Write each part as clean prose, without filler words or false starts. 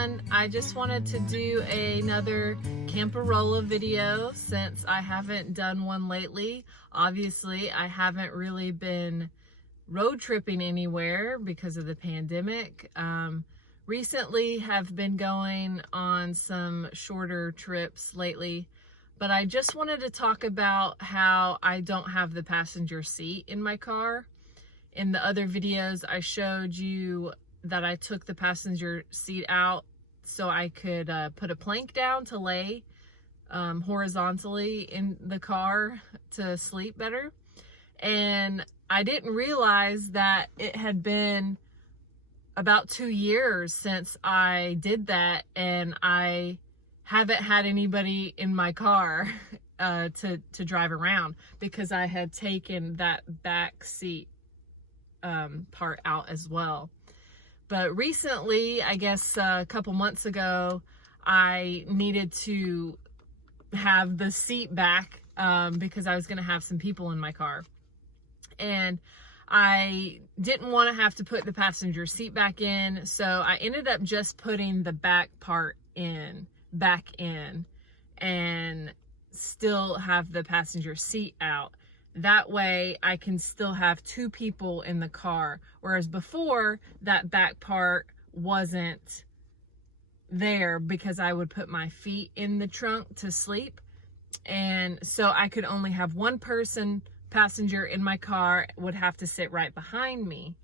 everyone. I just wanted to do another CAMPEROLLA video since I haven't done one lately. Obviously, I haven't really been road tripping anywhere because of the pandemic. Recently have been going on some shorter trips lately, but I just wanted to talk about how I don't have the passenger seat in my car. In the other videos, I showed you that I took the passenger seat out so I could put a plank down to lay horizontally in the car to sleep better. And I didn't realize that it had been about 2 years since I did that, and I haven't had anybody in my car to drive around because I had taken that back seat part out as well. But recently, I guess a couple months ago, I needed to have the seat back because I was going to have some people in my car. And I didn't want to have to put the passenger seat back in, so I ended up just putting the back part back in, and still have the passenger seat out. That way I can still have 2 people in the car, whereas before that back part wasn't there because I would put my feet in the trunk to sleep, and so I could only have one passenger in my car would have to sit right behind me.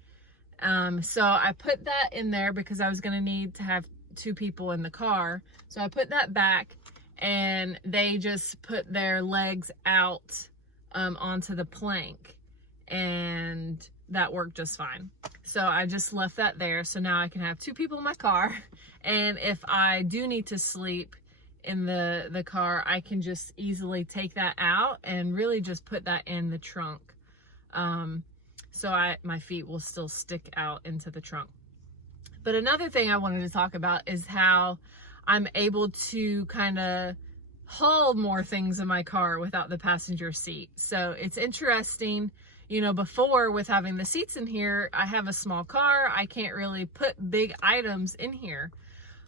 So I put that in there because I was going to need to have 2 people in the car. So I put that back, and they just put their legs out onto the plank, and that worked just fine. So I just left that there. So now I can have 2 people in my car, and if I do need to sleep in the car, I can just easily take that out and really just put that in the trunk. So my feet will still stick out into the trunk. But another thing I wanted to talk about is how I'm able to kind of haul more things in my car without the passenger seat. So it's interesting, you know, before with having the seats in here, I have a small car, I can't really put big items in here.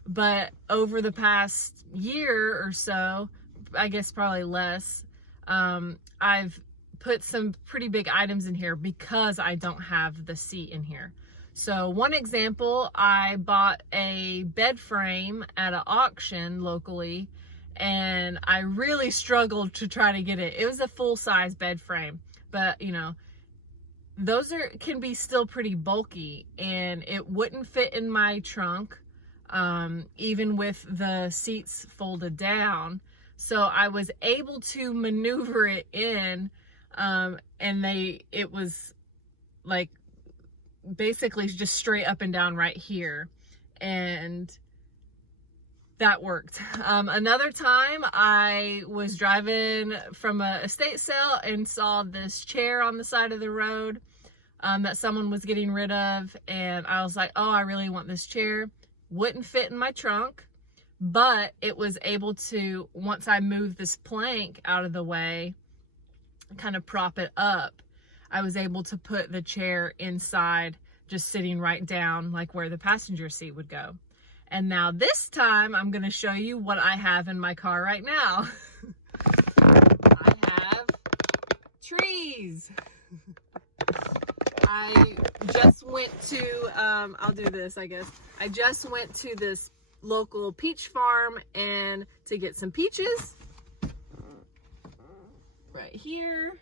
But over the past year or so, I guess probably less, I've put some pretty big items in here because I don't have the seat in here. So one example, I bought a bed frame at an auction locally, and I really struggled to try to get it. It was a full-size bed frame, but you know, those can be still pretty bulky, and it wouldn't fit in my trunk, even with the seats folded down. So I was able to maneuver it in, and it was like basically just straight up and down right here, and that worked. Another time I was driving from a estate sale and saw this chair on the side of the road that someone was getting rid of, and I was like, oh, I really want this chair. Wouldn't fit in my trunk, but it was able to, once I moved this plank out of the way, kind of prop it up, I was able to put the chair inside, just sitting right down like where the passenger seat would go. And now this time I'm going to show you what I have in my car right now. I have trees. I just went to, I'll do this, I guess. I just went to this local peach farm and to get some peaches. Right here.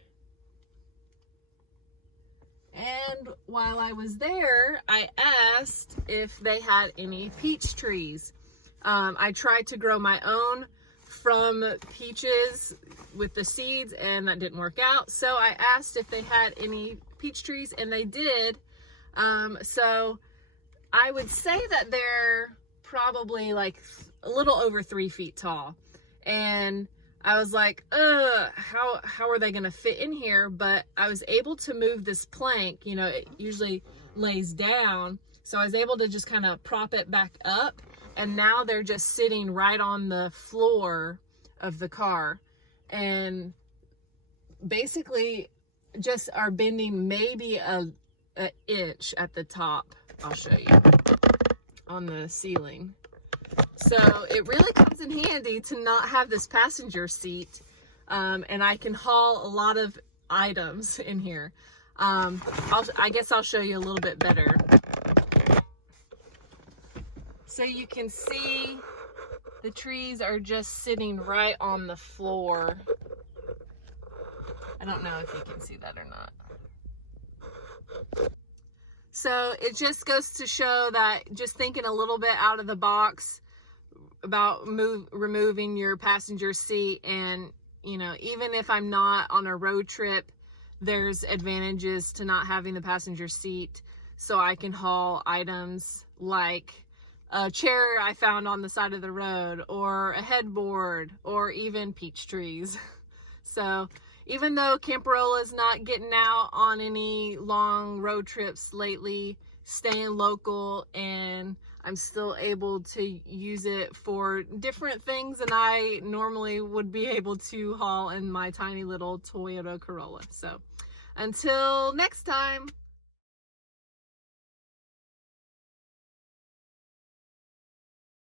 And while I was there, I asked if they had any peach trees. I tried to grow my own from peaches with the seeds, and that didn't work out. So I asked if they had any peach trees, and they did. So I would say that they're probably like a little over 3 feet tall. And I was like, how are they gonna fit in here? But I was able to move this plank, you know, it usually lays down. So I was able to just kind of prop it back up, and now they're just sitting right on the floor of the car. And basically just are bending maybe an inch at the top. I'll show you on the ceiling. So it really comes in handy to not have this passenger seat, and I can haul a lot of items in here. I guess I'll show you a little bit better. So you can see the trees are just sitting right on the floor. I don't know if you can see that or not. So it just goes to show that just thinking a little bit out of the box about removing your passenger seat, and you know, even if I'm not on a road trip, there's advantages to not having the passenger seat, so I can haul items like a chair I found on the side of the road, or a headboard, or even peach trees. So even though CAMPEROLLA is not getting out on any long road trips lately, staying local, and I'm still able to use it for different things than I normally would be able to haul in my tiny little Toyota Corolla. So until next time.